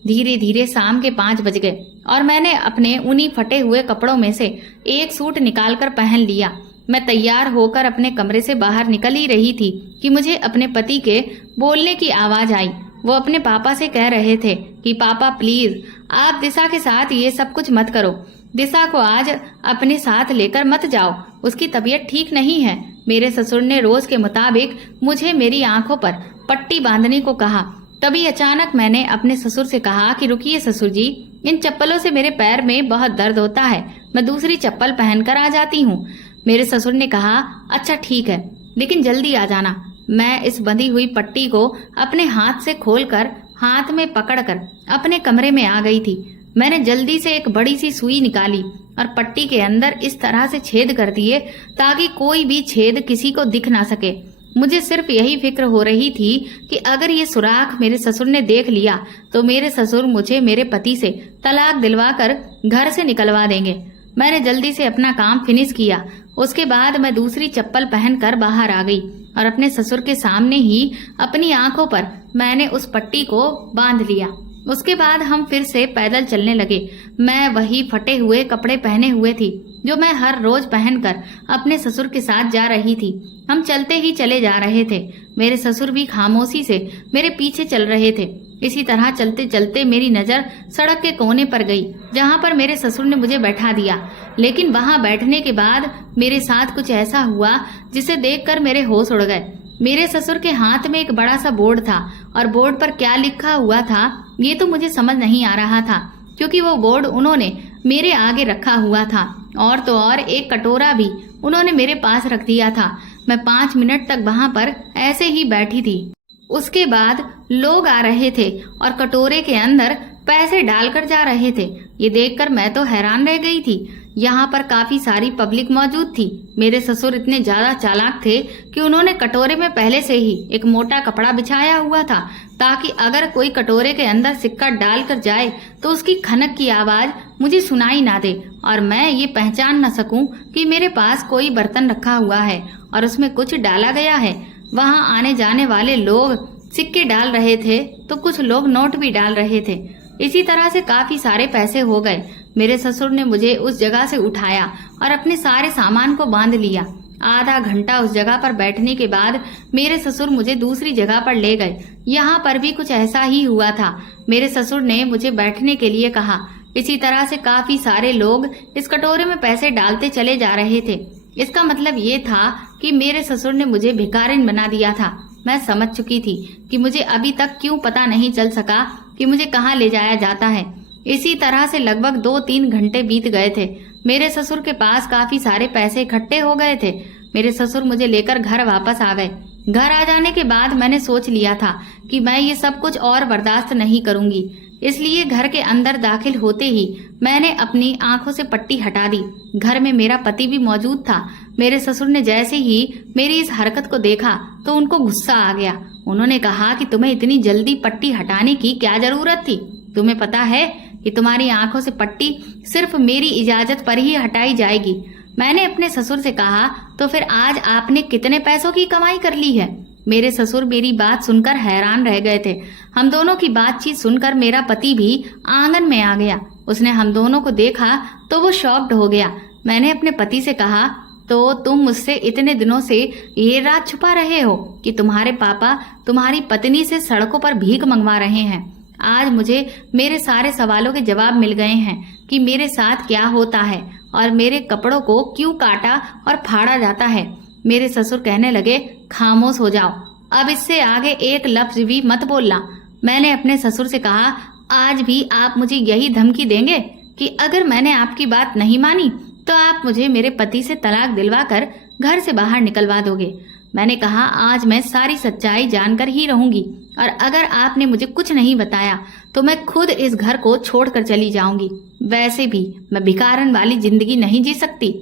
धीरे धीरे शाम के 5 बज गए और मैंने अपने उन्हीं फटे हुए कपड़ों में से एक सूट निकालकर पहन लिया। मैं तैयार होकर अपने कमरे से बाहर निकल ही रही थी कि मुझे अपने पति के बोलने की आवाज आई। वो अपने पापा से कह रहे थे कि पापा प्लीज आप दिशा के साथ ये सब कुछ मत करो, दिशा को आज अपने साथ लेकर मत जाओ, उसकी तबीयत ठीक नहीं है। मेरे ससुर ने रोज के मुताबिक मुझे मेरी आंखों पर पट्टी बांधने को कहा। तभी अचानक मैंने अपने ससुर से कहा कि रुकिए ससुर जी, इन चप्पलों से मेरे पैर में बहुत दर्द होता है, मैं दूसरी चप्पल पहनकर आ जाती हूँ। मेरे ससुर ने कहा, अच्छा ठीक है, लेकिन जल्दी आ जाना। मैं इस बंधी हुई पट्टी को अपने हाथ से खोलकर हाथ में पकड़कर अपने कमरे में आ गई थी। मैंने जल्दी से एक बड़ी सी सुई निकाली और पट्टी के अंदर इस तरह से छेद कर दिए ताकि कोई भी छेद किसी को दिख ना सके। मुझे सिर्फ यही फिक्र हो रही थी कि अगर ये सुराख मेरे ससुर ने देख लिया तो मेरे ससुर मुझे मेरे पति से तलाक दिलवाकर घर से निकलवा देंगे। मैंने जल्दी से अपना काम फिनिश किया। उसके बाद मैं दूसरी चप्पल पहनकर बाहर आ गई और अपने ससुर के सामने ही अपनी आंखों पर मैंने उस पट्टी को बांध लिया। उसके बाद हम फिर से पैदल चलने लगे। मैं वही फटे हुए कपड़े पहने हुए थी जो मैं हर रोज पहनकर अपने ससुर के साथ जा रही थी। हम चलते ही चले जा रहे थे। मेरे ससुर भी खामोशी से मेरे पीछे चल रहे थे। इसी तरह चलते चलते मेरी नजर सड़क के कोने पर गई जहां पर मेरे ससुर ने मुझे बैठा दिया। लेकिन वहां बैठने के बाद मेरे साथ कुछ ऐसा हुआ जिसे देखकर मेरे होश उड़ गए। मेरे ससुर के हाथ में एक बड़ा सा बोर्ड था और बोर्ड पर क्या लिखा हुआ था ये तो मुझे समझ नहीं आ रहा था, क्योंकि वो बोर्ड उन्होंने मेरे आगे रखा हुआ था और तो और एक कटोरा भी उन्होंने मेरे पास रख दिया था। मैं 5 मिनट तक वहां पर ऐसे ही बैठी थी। उसके बाद लोग आ रहे थे और कटोरे के अंदर पैसे डालकर जा रहे थे। ये देखकर मैं तो हैरान रह गई थी। यहाँ पर काफी सारी पब्लिक मौजूद थी। मेरे ससुर इतने ज्यादा चालाक थे कि उन्होंने कटोरे में पहले से ही एक मोटा कपड़ा बिछाया हुआ था ताकि अगर कोई कटोरे के अंदर सिक्का डाल कर जाए तो उसकी खनक की आवाज मुझे सुनाई ना दे और मैं ये पहचान न सकूं कि मेरे पास कोई बर्तन रखा हुआ है और उसमें कुछ डाला गया है। वहां आने जाने वाले लोग सिक्के डाल रहे थे तो कुछ लोग नोट भी डाल रहे थे। इसी तरह से काफी सारे पैसे हो गए। मेरे ससुर ने मुझे उस जगह से उठाया और अपने सारे सामान को बांध लिया। आधा घंटा उस जगह पर बैठने के बाद मेरे ससुर मुझे दूसरी जगह पर ले गए। यहाँ पर भी कुछ ऐसा ही हुआ था। मेरे ससुर ने मुझे बैठने के लिए कहा। इसी तरह से काफी सारे लोग इस कटोरे में पैसे डालते चले जा रहे थे। इसका मतलब ये था कि मेरे ससुर ने मुझे भिखारिन बना दिया था। मैं समझ चुकी थी कि मुझे अभी तक क्यों पता नहीं चल सका कि मुझे कहाँ ले जाया जाता है। इसी तरह से लगभग 2-3 घंटे बीत गए थे। मेरे ससुर के पास काफी सारे पैसे इकट्ठे हो गए थे। मेरे ससुर मुझे लेकर घर वापस आ गए। घर आ जाने के बाद मैंने सोच लिया था कि मैं ये सब कुछ और बर्दाश्त नहीं करूंगी। इसलिए घर के अंदर दाखिल होते ही मैंने अपनी आंखों से पट्टी हटा दी। घर में मेरा पति भी मौजूद था। मेरे ससुर ने जैसे ही मेरी इस हरकत को देखा तो उनको गुस्सा आ गया। उन्होंने कहा कि तुम्हें इतनी जल्दी पट्टी हटाने की क्या जरूरत थी? तुम्हें पता है कि तुम्हारी आंखों से पट्टी सिर्फ मेरी इजाजत पर ही हटाई जाएगी। मैंने अपने ससुर से कहा, तो फिर आज आपने कितने पैसों की कमाई कर ली है? मेरे ससुर मेरी बात सुनकर हैरान रह गए थे। हम दोनों की बातचीत सुनकर मेरा पति भी आंगन में आ गया। उसने हम दोनों को देखा तो वो शॉक्ड हो गया। मैंने अपने पति से कहा, तो तुम मुझसे इतने दिनों से ये राज छुपा रहे हो कि तुम्हारे पापा तुम्हारी पत्नी से सड़कों पर भीख मंगवा रहे हैं। आज मुझे मेरे सारे सवालों के जवाब मिल गए हैं कि मेरे साथ क्या होता है और मेरे कपड़ों को क्यों काटा और फाड़ा जाता है। मेरे ससुर कहने लगे, खामोश हो जाओ, अब इससे आगे एक लफ्ज भी मत बोलना। मैंने अपने ससुर से कहा, आज भी आप मुझे यही धमकी देंगे कि अगर मैंने आपकी बात नहीं मानी तो आप मुझे मेरे पति से तलाक दिलवा कर घर से बाहर निकलवा दोगे। मैंने कहा, आज मैं सारी सच्चाई जानकर ही रहूंगी और अगर आपने मुझे कुछ नहीं बताया तो मैं खुद इस घर को छोड़कर चली जाऊंगी। वैसे भी मैं भिखारन वाली जिंदगी नहीं जी सकती।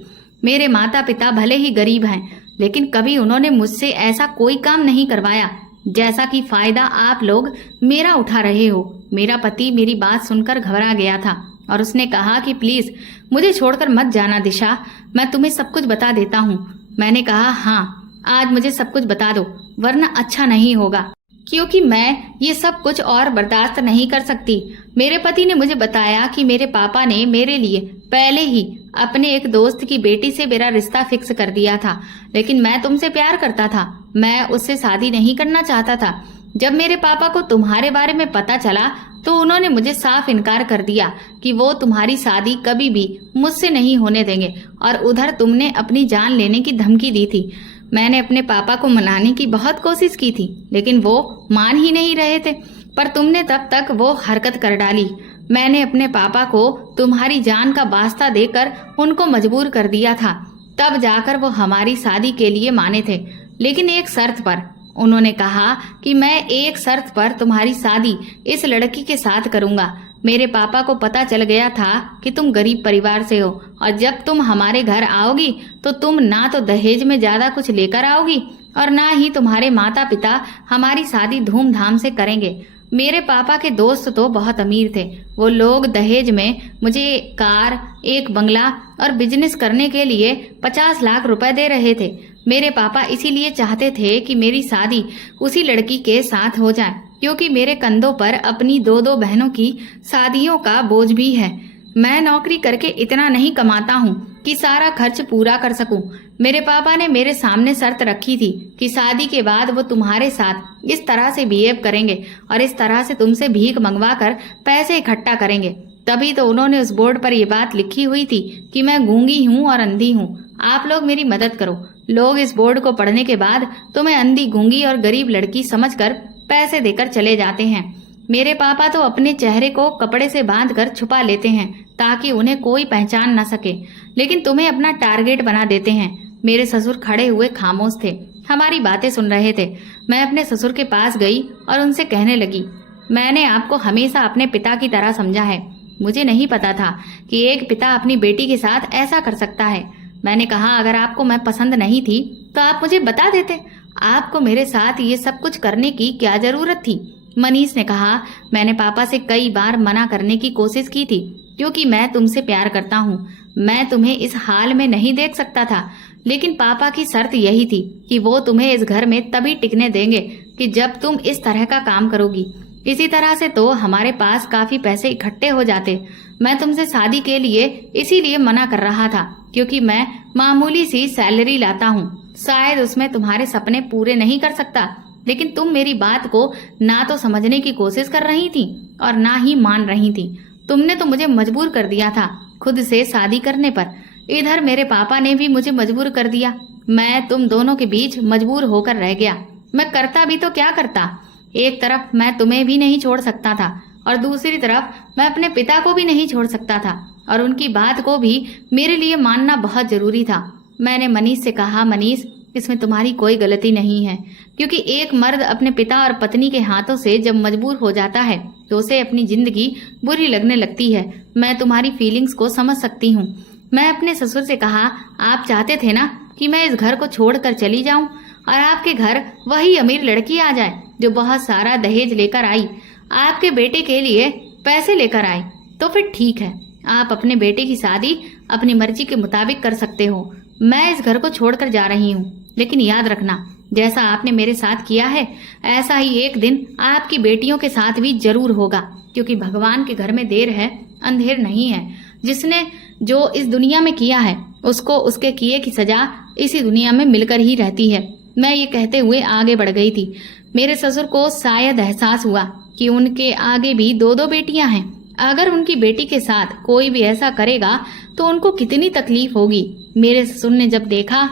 मेरे माता पिता भले ही गरीब हैं, लेकिन कभी उन्होंने मुझसे ऐसा कोई काम नहीं करवाया जैसा कि फायदा आप लोग मेरा उठा रहे हो। मेरा पति मेरी बात सुनकर घबरा गया था और उसने कहा कि प्लीज मुझे छोड़कर मत जाना दिशा, मैं तुम्हें सब कुछ बता देता हूँ। मैंने कहा, हाँ, आज मुझे सब कुछ बता दो वरना अच्छा नहीं होगा, क्योंकि मैं ये सब कुछ और बर्दाश्त नहीं कर सकती। मेरे पति ने मुझे बताया कि मेरे पापा ने मेरे लिए पहले ही अपने एक दोस्त की बेटी से मेरा रिश्ता फिक्स कर दिया था, लेकिन मैं तुमसे प्यार करता था। मैं उससे शादी नहीं करना चाहता था। जब मेरे पापा को तुम्हारे बारे में पता चला तो उन्होंने मुझे साफ इनकार कर दिया कि वो तुम्हारी शादी कभी भी मुझसे नहीं होने देंगे और उधर तुमने अपनी जान लेने की धमकी दी थी। मैंने अपने पापा को मनाने की बहुत कोशिश की थी, लेकिन वो मान ही नहीं रहे थे, पर तुमने तब तक वो हरकत कर डाली। मैंने अपने पापा को तुम्हारी जान का वास्ता देकर उनको मजबूर कर दिया था, तब जाकर वो हमारी शादी के लिए माने थे, लेकिन एक शर्त पर। उन्होंने कहा कि मैं एक शर्त पर तुम्हारी शादी इस लड़की के साथ करूंगा। मेरे पापा को पता चल गया था कि तुम गरीब परिवार से हो और जब तुम हमारे घर आओगी तो तुम ना तो दहेज में ज्यादा कुछ लेकर आओगी और ना ही तुम्हारे माता पिता हमारी शादी धूमधाम से करेंगे। मेरे पापा के दोस्त तो बहुत अमीर थे। वो लोग दहेज में मुझे कार, एक बंगला और बिजनेस करने के लिए 50 लाख रुपए दे रहे थे। मेरे पापा इसीलिए चाहते थे कि मेरी शादी उसी लड़की के साथ हो जाए, क्योंकि मेरे कंधों पर अपनी 2-2 बहनों की शादियों का बोझ भी है। मैं नौकरी करके इतना नहीं कमाता हूँ कि सारा खर्च पूरा कर सकूं। मेरे पापा ने मेरे सामने शर्त रखी थी कि शादी के बाद वो तुम्हारे साथ इस तरह से बिहेव करेंगे और इस तरह से तुमसे भीख मंगवा कर पैसे इकट्ठा करेंगे। तभी तो उन्होंने उस बोर्ड पर ये बात लिखी हुई थी कि मैं गूंगी हूँ और अंधी हूँ। आप लोग मेरी मदद करो। लोग इस बोर्ड को पढ़ने के बाद तुम्हें अंधी, गूंगी और गरीब लड़की समझकर पैसे देकर चले जाते हैं। मेरे पापा तो अपने चेहरे को कपड़े से बांधकर छुपा लेते हैं ताकि उन्हें कोई पहचान न सके, लेकिन तुम्हें अपना टारगेट बना देते हैं। मेरे ससुर खड़े हुए खामोश थे, हमारी बातें सुन रहे थे। मैं अपने ससुर के पास गई और उनसे कहने लगी, मैंने आपको हमेशा अपने पिता की तरह समझा है। मुझे नहीं पता था कि एक पिता अपनी बेटी के साथ ऐसा कर सकता है। मैंने कहा, अगर आपको मैं पसंद नहीं थी तो आप मुझे बता देते। आपको मेरे साथ ये सब कुछ करने की क्या जरूरत थी? मनीष ने कहा, मैंने पापा से कई बार मना करने की कोशिश की थी क्योंकि मैं तुमसे प्यार करता हूँ। मैं तुम्हें इस हाल में नहीं देख सकता था, लेकिन पापा की शर्त यही थी कि वो तुम्हें इस घर में तभी टिकने देंगे कि जब तुम इस तरह का काम करोगी। इसी तरह से तो हमारे पास काफी पैसे इकट्ठे हो जाते। मैं तुमसे शादी के लिए इसीलिए मना कर रहा था क्योंकि मैं मामूली सी सैलरी लाता हूँ। शायद उसमें तुम्हारे सपने पूरे नहीं कर सकता, लेकिन तुम मेरी बात को ना तो समझने की कोशिश कर रही थी और ना ही मान रही थी। तुमने तो मुझे मजबूर कर दिया था खुद से शादी करने पर। इधर मेरे पापा ने भी मुझे मजबूर कर दिया। मैं तुम दोनों के बीच मजबूर होकर रह गया। मैं करता भी तो क्या करता। एक तरफ मैं तुम्हें भी नहीं छोड़ सकता था और दूसरी तरफ मैं अपने पिता को भी नहीं छोड़ सकता था और उनकी बात को भी मेरे लिए मानना बहुत जरूरी था। मैंने मनीष से कहा, मनीष, इसमें तुम्हारी कोई गलती नहीं है, क्योंकि एक मर्द अपने पिता और पत्नी के हाथों से जब मजबूर हो जाता है तो उसे अपनी जिंदगी बुरी लगने लगती है। मैं तुम्हारी फीलिंग्स को समझ सकती हूँ। मैं अपने ससुर से कहा, आप चाहते थे ना कि मैं इस घर को छोड़कर चली जाऊं और आपके घर वही अमीर लड़की आ जाए जो बहुत सारा दहेज लेकर आई, आपके बेटे के लिए पैसे लेकर आई। तो फिर ठीक है, आप अपने बेटे की शादी अपनी मर्जी के मुताबिक कर सकते हो। मैं इस घर को छोड़कर जा रही हूँ, लेकिन याद रखना, जैसा आपने मेरे साथ किया है ऐसा ही एक दिन आपकी बेटियों के साथ भी जरूर होगा, क्योंकि भगवान के घर में देर है अंधेर नहीं है। जिसने जो इस दुनिया में किया है उसको उसके किए की सजा इसी दुनिया में मिलकर ही रहती है। मैं ये कहते हुए आगे बढ़ गई थी। मेरे ससुर को शायद एहसास हुआ कि उनके आगे भी 2-2 बेटियां हैं। अगर उनकी बेटी के साथ कोई भी ऐसा करेगा तो उनको कितनी तकलीफ होगी। मेरे ससुर ने जब देखा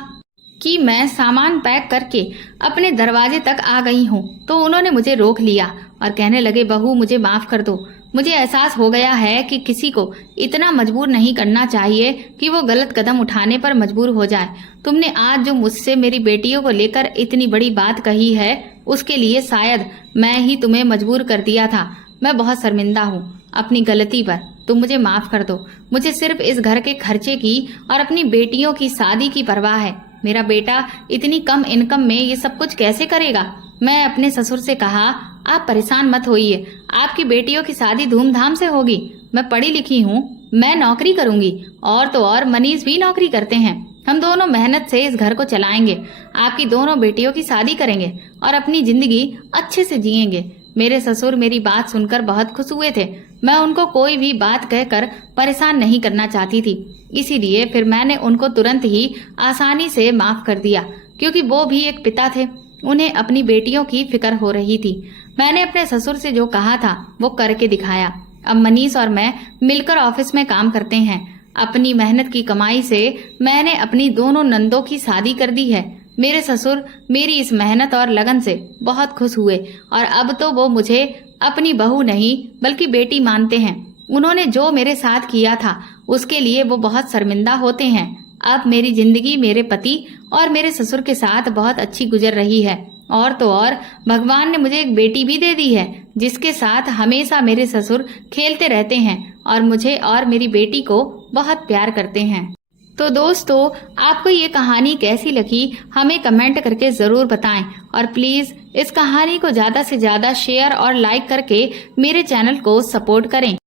कि मैं सामान पैक करके अपने दरवाजे तक आ गई हूँ तो उन्होंने मुझे रोक लिया और कहने लगे, बहू, मुझे माफ कर दो। मुझे एहसास हो गया है कि किसी को इतना मजबूर नहीं करना चाहिए कि वो गलत कदम उठाने पर मजबूर हो जाए। तुमने आज जो मुझसे मेरी बेटियों को लेकर इतनी बड़ी बात कही है उसके लिए शायद मैं ही तुम्हें मजबूर कर दिया था। मैं बहुत शर्मिंदा हूँ अपनी गलती पर। तुम मुझे माफ कर दो। मुझे सिर्फ इस घर के खर्चे की और अपनी बेटियों की शादी की परवाह है। मेरा बेटा इतनी कम इनकम में ये सब कुछ कैसे करेगा। मैं अपने ससुर से कहा, आप परेशान मत होइए, आपकी बेटियों की शादी धूमधाम से होगी। मैं पढ़ी लिखी हूँ, मैं नौकरी करूंगी और तो और मनीष भी नौकरी करते हैं। हम दोनों मेहनत से इस घर को चलाएंगे, आपकी दोनों बेटियों की शादी करेंगे और अपनी जिंदगी अच्छे से जिएंगे। मेरे ससुर मेरी बात सुनकर बहुत खुश हुए थे। मैं उनको कोई भी बात कहकर परेशान नहीं करना चाहती थी, इसीलिए फिर मैंने उनको तुरंत ही आसानी से माफ कर दिया, क्योंकि वो भी एक पिता थे। उन्हें अपनी बेटियों की फिक्र हो रही थी। मैंने अपने ससुर से जो कहा था वो करके दिखाया। अब मनीष और मैं मिलकर ऑफिस में काम करते हैं। अपनी मेहनत की कमाई से मैंने अपनी दोनों नंदों की शादी कर दी है। मेरे ससुर मेरी इस मेहनत और लगन से बहुत खुश हुए और अब तो वो मुझे अपनी बहू नहीं बल्कि बेटी मानते हैं। उन्होंने जो मेरे साथ किया था उसके लिए वो बहुत शर्मिंदा होते हैं। अब मेरी जिंदगी मेरे पति और मेरे ससुर के साथ बहुत अच्छी गुजर रही है। और तो और भगवान ने मुझे एक बेटी भी दे दी है जिसके साथ हमेशा मेरे ससुर खेलते रहते हैं और मुझे और मेरी बेटी को बहुत प्यार करते हैं। तो दोस्तों, आपको ये कहानी कैसी लगी हमें कमेंट करके ज़रूर बताएं और प्लीज़ इस कहानी को ज़्यादा से ज़्यादा शेयर और लाइक करके मेरे चैनल को सपोर्ट करें।